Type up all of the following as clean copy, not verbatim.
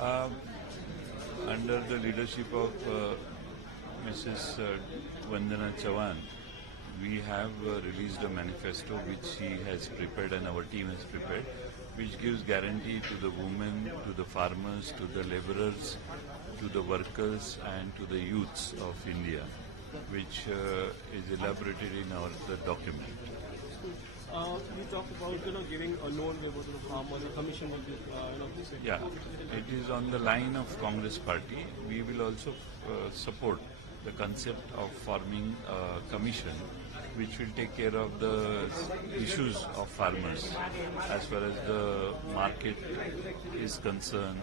Um, Under the leadership of Mrs. Vandana Chavan, we have released a manifesto which she has prepared and our team has prepared, which gives guarantee to the women, to the farmers, to the laborers, to the workers and to the youths of India, which is elaborated in the document. You talked about giving a loan waiver to the farmers, a commission will be this. Yeah, it is on the line of Congress party. We will also support the concept of forming a commission which will take care of the issues of farmers as far as the market is concerned,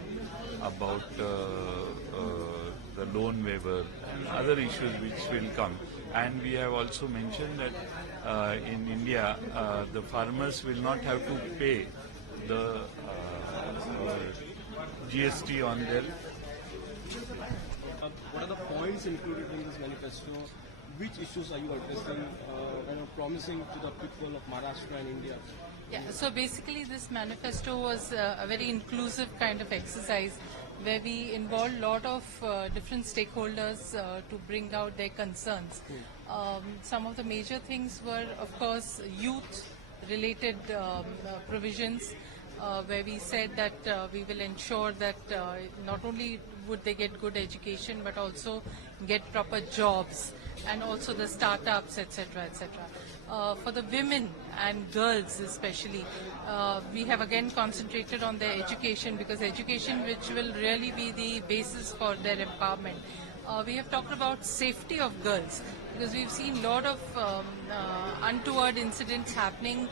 about the loan waiver and other issues which will come. And we have also mentioned that in India, the farmers will not have to pay the GST on their. What are the points included in this manifesto? Which issues are you addressing promising to the people of Maharashtra and India? Yeah, so basically this manifesto was a very inclusive kind of exercise where we involved a lot of different stakeholders to bring out their concerns. Some of the major things were, of course, youth-related provisions, where we said that we will ensure that not only would they get good education, but also get proper jobs, and also the startups, etc., etc. For the women and girls especially, we have again concentrated on their education, because education which will really be the basis for their empowerment. We have talked about safety of girls, because we've seen a lot of untoward incidents happening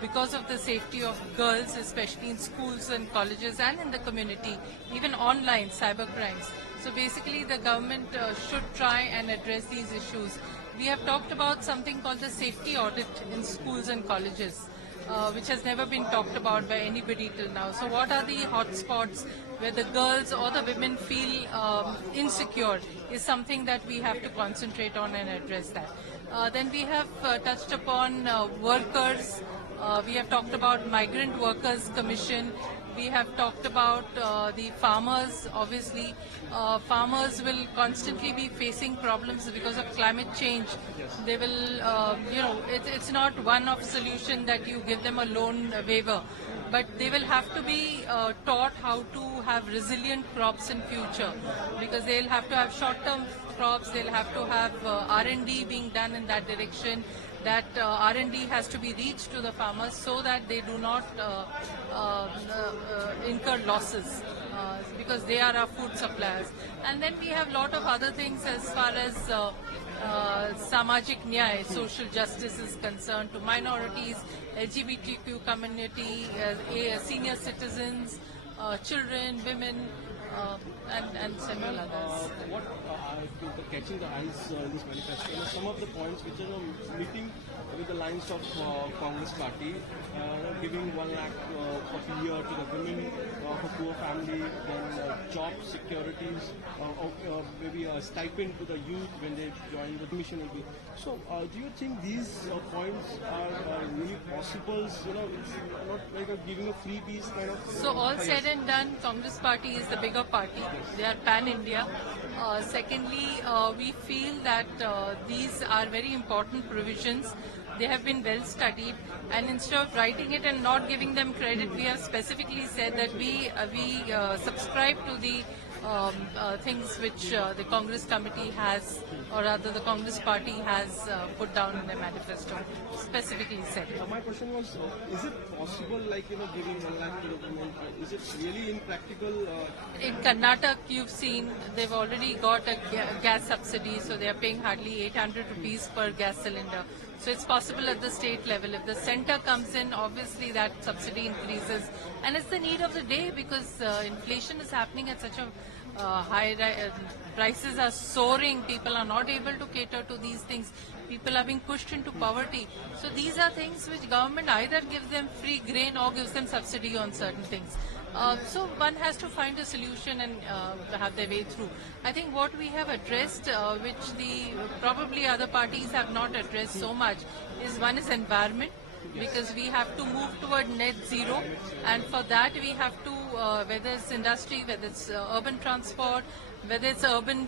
because of the safety of girls, especially in schools and colleges and in the community, even online cyber crimes. So basically the government should try and address these issues. We have talked about something called the safety audit in schools and colleges, which has never been talked about by anybody till now. So what are the hotspots where the girls or the women feel insecure is something that we have to concentrate on and address that. Then we have touched upon workers. We have talked about Migrant Workers Commission. We have talked about the farmers. Obviously, farmers will constantly be facing problems because of climate change. They will, it's not one-off solution that you give them a loan waiver, but they will have to be taught how to have resilient crops in future, because they'll have to have short-term crops. They'll have to have R&D being done in that direction. That R&D has to be reached to the farmers so that they do not incur losses, because they are our food suppliers. And then we have a lot of other things as far as Samajik Nyay, social justice is concerned, to minorities, LGBTQ community, senior citizens, children, women, and several others. What catching the eyes in this manifesto, some of the points which are meeting with the lines of Congress party, giving 1 lakh per year to the women for poor family, then job securities, maybe a stipend to the youth when they join the mission. So, do you think these points are really possible? It's not like giving a freebies kind of. So all said and done, Congress party is the bigger party. They are pan-India. Secondly, we feel that these are very important provisions. They have been well studied, and instead of writing it and not giving them credit, we have specifically said that we subscribe to the things which the Congress committee has, or rather the Congress party has put down in their manifesto, specifically said. My question was, is it possible, giving 1 lakh to the women? Is it really impractical? In Karnataka, you've seen they've already got a gas subsidy, so they are paying hardly 800 rupees per gas cylinder. So it's possible at the state level. If the center comes in, obviously that subsidy increases. And it's the need of the day, because inflation is happening at such a prices are soaring. People are not able to cater to these things. People are being pushed into poverty. So these are things which government either gives them free grain or gives them subsidy on certain things. So one has to find a solution and have their way through. I think what we have addressed, which the probably other parties have not addressed so much, is one is environment, because we have to move toward net zero, and for that we have to whether it's industry, whether it's urban transport, whether it's urban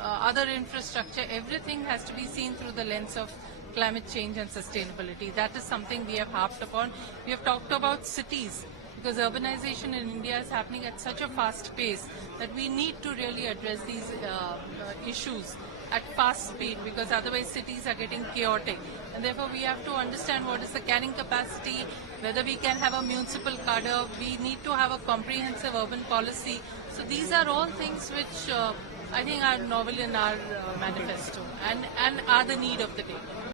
other infrastructure, everything has to be seen through the lens of climate change and sustainability. That is something we have harped upon. We have talked about cities, because urbanization in India is happening at such a fast pace that we need to really address these issues at fast speed, because otherwise cities are getting chaotic. And therefore we have to understand what is the carrying capacity, whether we can have a municipal cadre, we need to have a comprehensive urban policy. So these are all things which I think are novel in our manifesto and are the need of the day.